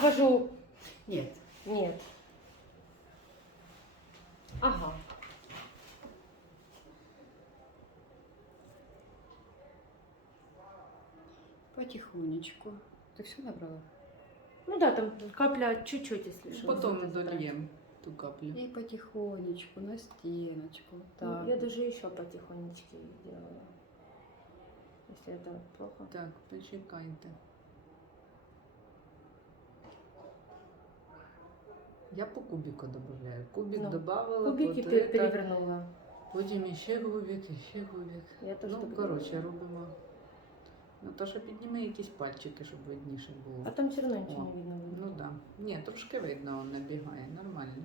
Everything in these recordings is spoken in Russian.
Хожу. Нет. Нет. Ага. Потихонечку. Ты все набрала? Ну да, там капля чуть-чуть, если что. Потом дольем ту каплю. И потихонечку на стеночку. Ну, так. Я даже еще потихонечку делаю. Если это плохо. Так, почекайте. Я по кубику добавляю. Кубик Ну, добавила, Кубики от пе- это, перевернула. потім іще кубик, іще кубик. Я теж Ну, так коротше, роблю. робимо. Наташа, підніми якісь пальчики, щоб видніше було. А там все равно ничего О, не видно будет. Ну так. Да. Ні, трошки видно, він набігає, нормально.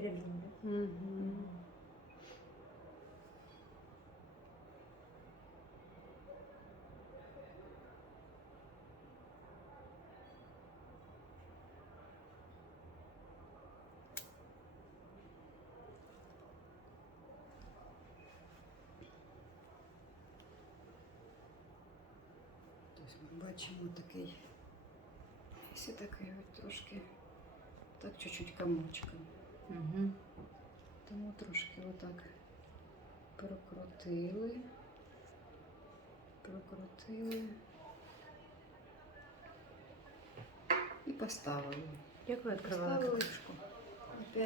Перевернула. Угу. Тобто ми бачимо такий, якщо такий от трошки, так чуть-чуть комочком. Угу. Тому трошки отак прокрутили, прокрутили і поставили. Як ви відкривали кришку?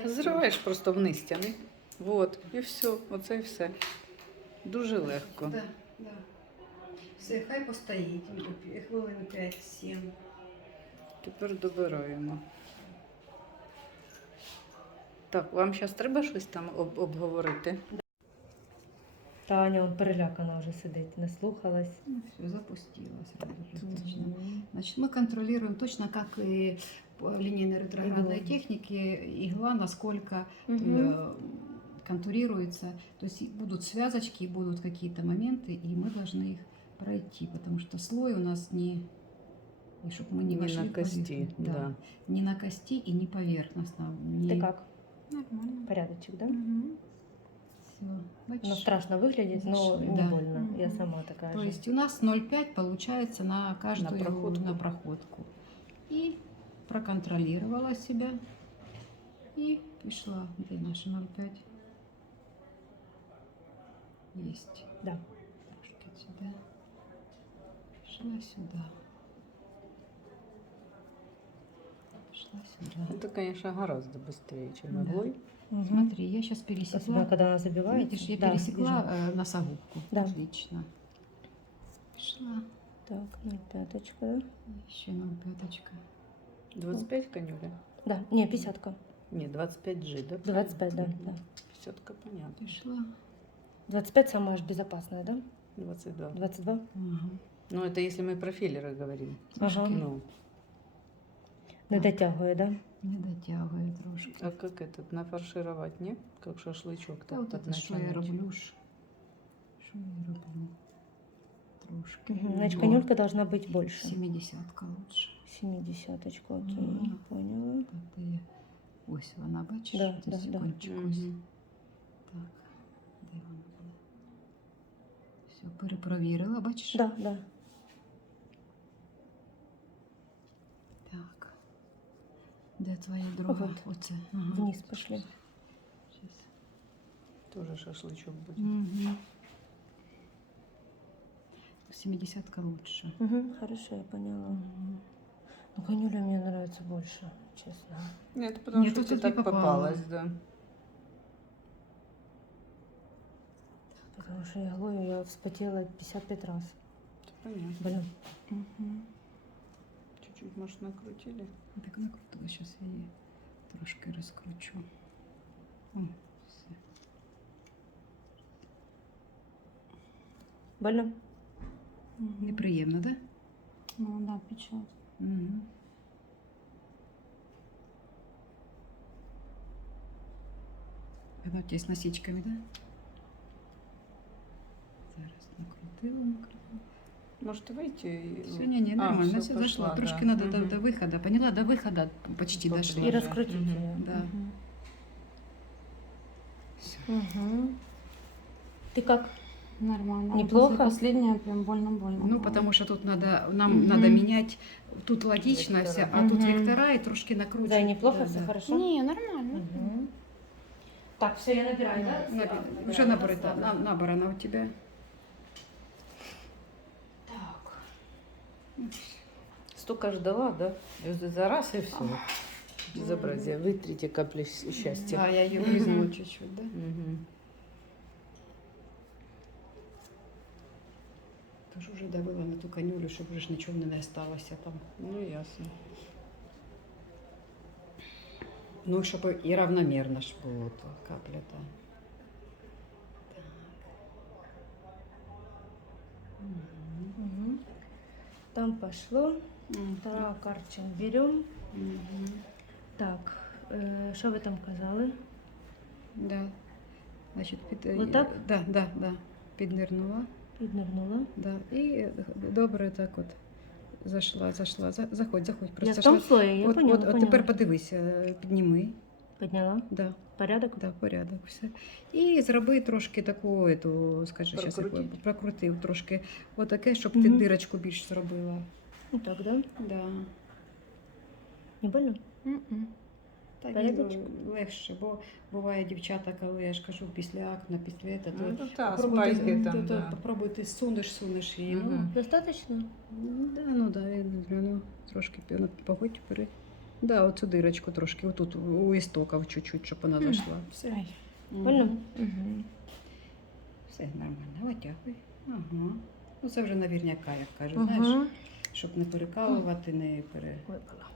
Зриваєш просто вниз тяни. Вот, і все, оце і все. Дуже легко. Да, да. Все, хай постоїть хвилин 5-7. Тепер добираємо. Так, вам зараз треба щось там об- обговорити? Таня он перелякана вже сидить, не слухалась. Ну, все, запустилось. Точно. Значит, мы контролируем точно как и по линейной ретроградной Иглу. технике игла, насколько Мгм. э, контурируется. То есть и будут связочки, и будут какие-то моменты, и мы должны их пройти, потому что слой у нас не... Чтобы мы не, Не вошли на в кости, поверхность. да. Не на кости и не поверхностно. Не... Ти як? Нормально. Порядочек, да? Все. Ну, страшно выглядит, но не да. больно. Я Мгм. сама такая То же. есть у нас 0,5 получается на каждую На проходку. на проходку. И проконтролировала себя. И пришла. Где наша 0,5? Есть. Да. Трошки сюда. Шла сюда. Шла сюда. Это, конечно, гораздо быстрее, чем Да. иглой. Мгм. Смотри, я сейчас Особенно, пересекла. когда она забивает. Видишь, я Да, пересекла вижу. э, носогубку. Да. Отлично. Шла. Так, ну, пяточка, да? Еще 0,5. 25 конюля? Да, не, пятьдесятка. Не, 25 G, да? 25, да, да. 50 понятно. Пришла. 25 самая же безопасная, да? 22. 22? Ага. Ну, это если мы про филлеры говорим. Ага. Ну, Не дотягивает, да? Не дотягивает трошки. а как этот, нафаршировать, не? Как шашлычок Та так от це що я роблю ж. Що я роблю? Трошки. Угу. Значит, конюлька должна быть больше. 70-ка лучше. Семидесяточку, окей, Мгм. поняла. Так, де я? Ось вона, бачиш? Да, Ось да, да. кончик ось. Мгм. Так, де вона була? Все, перепровірила, бачиш? Да, да. Так. Де твоя друга? Вот. Оце. Ага. Вниз пошли. Тоже шашлычок будет. Мгм. 70-ка лучше. Угу, хорошо, я поняла. Мгм. Ну, конюля мне нравится больше, честно. Нет, потому Нет, что не так попало. попалось, да. Потому что иглою я вспотела 55 раз. Это понятно. Блин. Мгм Чуть-чуть, может, накрутили? Так накрутила, зараз я її трошки розкручу. О, все. Больно? Неприємно, так? Ну да, печать. Да? Угу. Она у тебя с носичками, да? Зараз накрутила, накрутила. Может, выйти? и- Все, не, не, А, нормально, всё, все пошла, зашло. да. Трошки надо до, Мгм. до выхода. Поняла, до выхода почти Поближе. дошла. И раскрутить ее. Да. Угу. Ты как? Нормально. Неплохо? После Последняя прям больно-больно. Ну, потому что тут надо, нам Мгм. надо менять, тут логично Вектора. все, а тут Мгм. вектора и трошки накручивать. Да, неплохо, Да, все да. хорошо. Не, нормально. Мгм. Так, все, я набираю, да? Наби- Вже набрита, на- набрана у тебя. Столько ждала, да? И вот За раз и все. Безобразие. Вытрите капли щ- счастья. Да, я ее вырезала чуть-чуть, да? Мгм. Тож уже давила на ту конюлю, щоб вже ж нічого не осталося там. Ну, ясно. Ну, щоб і равномірно ж було то капля Там пошло. Вторая карточка берем. Мгм. Так, що ви там казали? Да. Значить, під... е, Вот так? Да, да, да. Піднирнула. Піднирнула. Да. І е, добре так от зайшла, зайшла. За- Заходь, заходь. Я Просто в тому слої, я От, поняла, от, от поняла. тепер подивися, підніми. Підняла. Да, Порядок? да, порядок, все. І зроби трошки таку, ету, скажи, щас прокрутив трошки. Отаке, щоб ти Мгм. дирочку більш зробила. Ну так, да? Да. Не больно? М-м. Порядочок? легше, бо буває дівчата, коли я ж кажу, після акна, після этого, то Ну, да, попробуй, спайки ти, там, то- то да. попробуй ти сунеш, сунеш її. Ну, Мгм. Достаточно? Ну, да, ну да, я не знаю, ну, трошки пі- ну, погодь бери. Да, оцю дирочку трошки, отут у істоків чуть-чуть, щоб вона зайшла. Все. Больно? Угу. Все нормально, витягуй. Ага. Ну це вже навірняка, як кажуть, знаєш, Угу. щоб не перекалувати, не пере. Випала.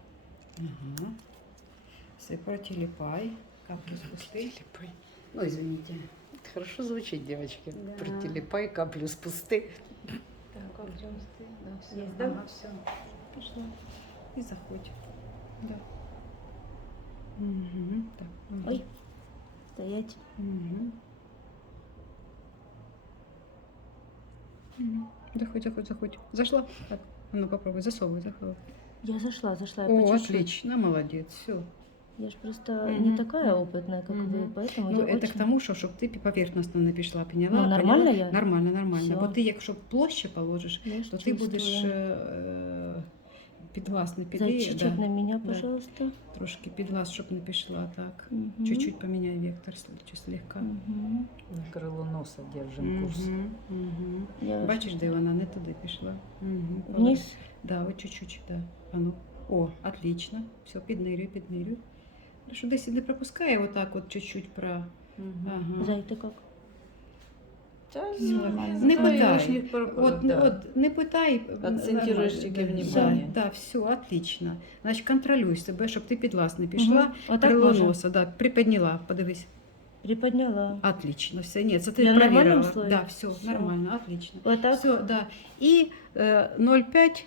Ага. Все, протиліпай. Каплю спусти. Ну, извините. Хорошо звучит, девочки. Да. Притилипай, каплю спусти. Так, Каплю спусти, да, все. Есть, да? Ага, все. Пішла. І заходь. Да. Угу. Так. ага. Ой. Стоять. Угу. Заходь, заходь, заходь. Зашла? Так. А ну попробуй, засовывай, засовывай. Я зашла, зашла. я О, по чуть-чуть. отлично, молодец, все. Я ж просто Мгм. не такая опытная, как вы, Мгм. поэтому Ну, я это очень... к тому, що щоб ти поверхностно не пішла, поняла? Ну, нормально Поняла? я? Нормально, нормально. Всё. Бо ти, якщо площі положиш, Я то ти будеш чувствую. е, під глаз не піди, Зайчичок да, на меня, да. пожалуйста. трошки під глаз, щоб не пішла так. Мгм. Чуть-чуть поміняй вектор, чи слегка. Мгм. На крыло носа держим курс. Мгм, мгм. Я Бачиш, де вона не туди пішла. Мгм, Вниз. Да, от чуть-чуть, да. А ну. О, отлично. Все, піднирю, піднирю. Ну, що десь не пропускає отак от чуть-чуть про. Ага. Зай, ты Не питай. лишних От, да. от не питай. Акцентируєш тільки внимание. Да, да, все, отлично. Значить, контролюй себе, щоб ти під глаз не пішла. Вот так Крило носа, да, приподняла, подивись. Приподняла. Отлично, все, ні, це ти Я проверила. Да, все, Всё. нормально, отлично. Вот так? Все, да. І е, 0,5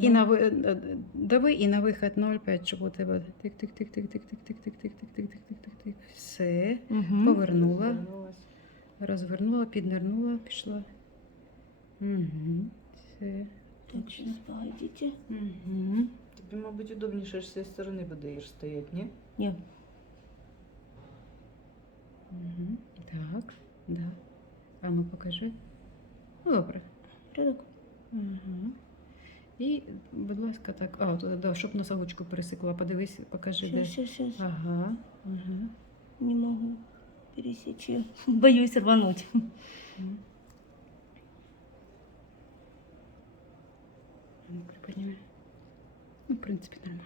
І на ви... е, дави і на вихід 0,5, щоб у тебе тик-тик-тик-тик-тик-тик-тик-тик-тик-тик-тик-тик-тик. Все. Мгм. Повернула, Вернулась. розвернула, піднирнула, пішла. Угу. Все. Так, сейчас, погодите. Угу. Тобі, мабуть, удобніше ж з цієї сторони будеш стояти, ні? Не, Угу. Так, да. А ну покажи. Ну, добре. порядок. Угу. І, будь ласка, так. А, от, да, щоб носовочку пересекла. Подивись, покажи, де. Сейчас, сейчас, сейчас. Ага. Ага. Не могу пересечь её. Боюсь рвануть. М. Ну, приподними. Ну, в принципі, нормально.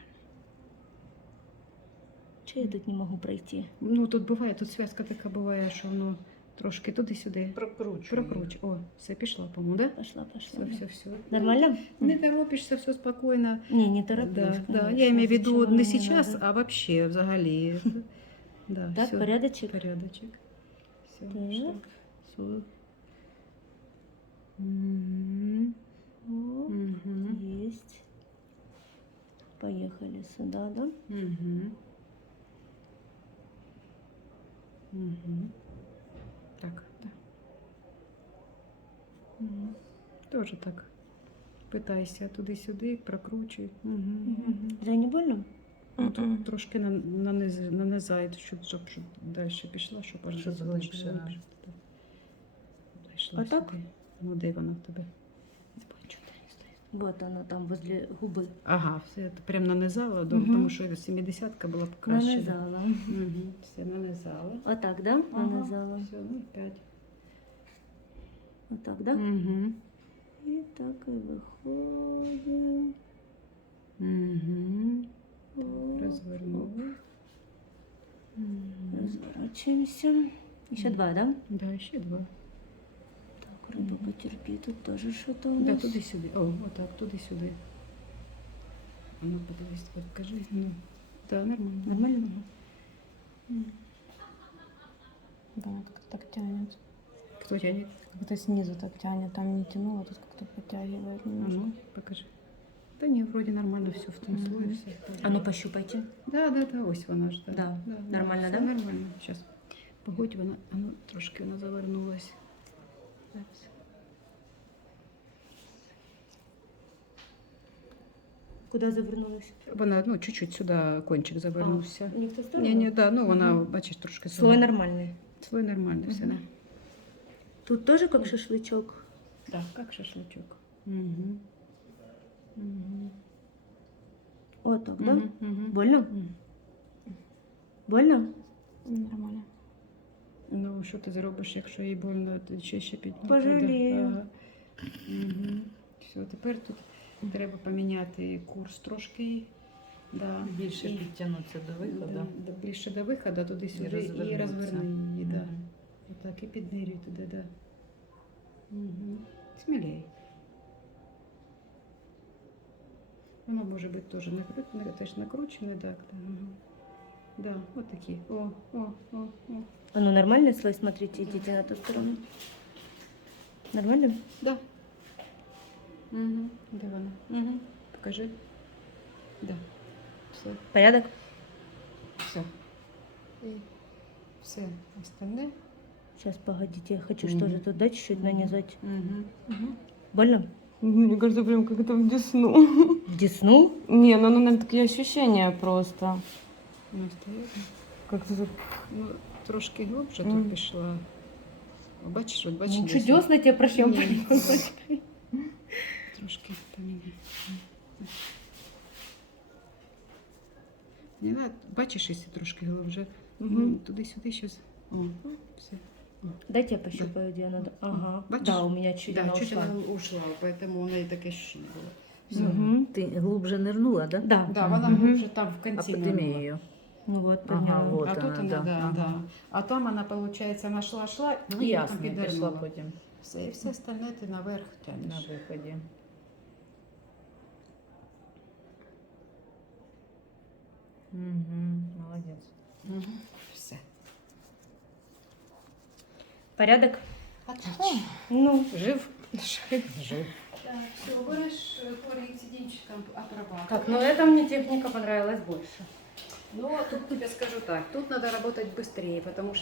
Че я тут не могу пройти? Ну, тут буває, тут зв'язка така буває, що воно трошки туди-сюди. Прокручуй. Прокруч. О, все пішло, по-моєму, да? Пошла, пошла. Все, все, все. Нормально? Не торопишся, все спокійно. Не, не тороплюсь. Да, да. конечно, Я имею в виду ничего не мне сейчас, надо. а вообще взагалі. Да, Так, все. порядочек? Порядочек. Все, Так. все. О, Мгм. Есть. Поехали сюда, да? Мгм. Угу. Так, да. Угу. Тоже так. Питайся туди-сюди, прокручуй. Угу. Вже не больно? Ну, тут трошки на- щоб, щоб, щоб далі пішла, щоб аж Щоб глибше, да. глибше, да. Сюди. Ну, де вона в тебе? Вот оно там возле губи. Ага, все, ти прям нанизала, до- Мгм. тому що 70-ка була б краще. да? Нанизала. Угу. Все, нанизала. Отак, да? Нанизала. Все, ну, 5. Отак, да? Угу. І так і виходить. Угу. О, Розвернула. Мгм. Розворачуємося. І ще два, да? Да, ще два. Так, риба потерпі, тут теж що то у Да, нас. туди-сюди. О, отак, туди-сюди. А ну, подивись, покажи. Ну, да, нормально. Нормально? Да, это как-то так тянет. Кто тянет? Как-то снизу так тянет. Там не тянуло, тут как-то подтягивает А немножко. ну, покажи. Да ні, вроді нормально все в тому Мгм. слої, все. А ну пощупайте. Да, да, да, ось вона ж. Да. Нормально, все да? Нормально. Зараз. Погодь, вона, а ну, трошки вона завернулась. Зараз. Куди завернулася? Вона, ну, чуть-чуть сюди кончик завернувся. Не в ту сторону? Ні, ні, да, ну вона, Мгм. бачиш, трошки Слой завер- нормальний. Слой нормально все, Мгм. да. Тут тоже как шашлычок. Да, как шашлычок. Угу. Угу. Вот так, да? Угу. Больно? Больно? Нормально. Ну, що ти зробиш, якщо їй больно, то ще ще підняти. Пожалію. Ага. Угу. Все, тепер тут треба поміняти курс трошки. Да. Більше І- підтягнутися до виходу. Да, да, більше до виходу, туди-сюди і, розвернутися. розверни її. Да. Мгм. Отак і піднирюй туди, да. Угу. Смілей. Воно може бути теж накручене, теж накручене, так. Да. Угу. Да, от такі. О, о, о, о. А ну нормальный слой, смотрите, идите на ту сторону. Нормально? Да. Угу. Вона? Угу. Покажи. Да. Все. Порядок? Все. І все остальне. Сейчас, погодите, я хочу Мгм. что же тут дать, чуть-чуть Мгм. нанизать. Угу. Больно? Мне кажется, прям как это в десну. В десну? Не, ну, наверное, такие ощущения просто. Ну, стоять. Как-то так. Ну, трошки глибше Мгм. тут пішла. О, Бачиш, от бачиш. Ну, десь чудесно тебе прошьем. Ні. Трошки поміняй. Не надо, бачиш, якщо трошки глибше. Мгм. Ну, Туди-сюди зараз. О, все. Дайте я пощупаю, где она. Ага. Бачишь? Да, у меня чуть Да, она чуть ушла. вона ушла, поэтому у неї таке ощущение було. Все. Мгм. Ти глубже нирнула, да? Да. Да, вона Мгм. вже там в А кінці. підніми нирнула. її. Ну вот, Ага, подняла. вот. а она, тут вона, да, да, ага. да. А там вона, виходить, вона шла, шла Ну і ясно, там пішла підвернула. потім Все, і все остальне ти наверх на тянеш. виході. Угу, молодець. Угу. Порядок? Отлично. Ну, Жив? Жив. Так, все, береш перед сидінчиком апробат. так, ну эта мне техника понравилась больше. Ну, тут тебе скажу так, тут надо работать быстрее, потому что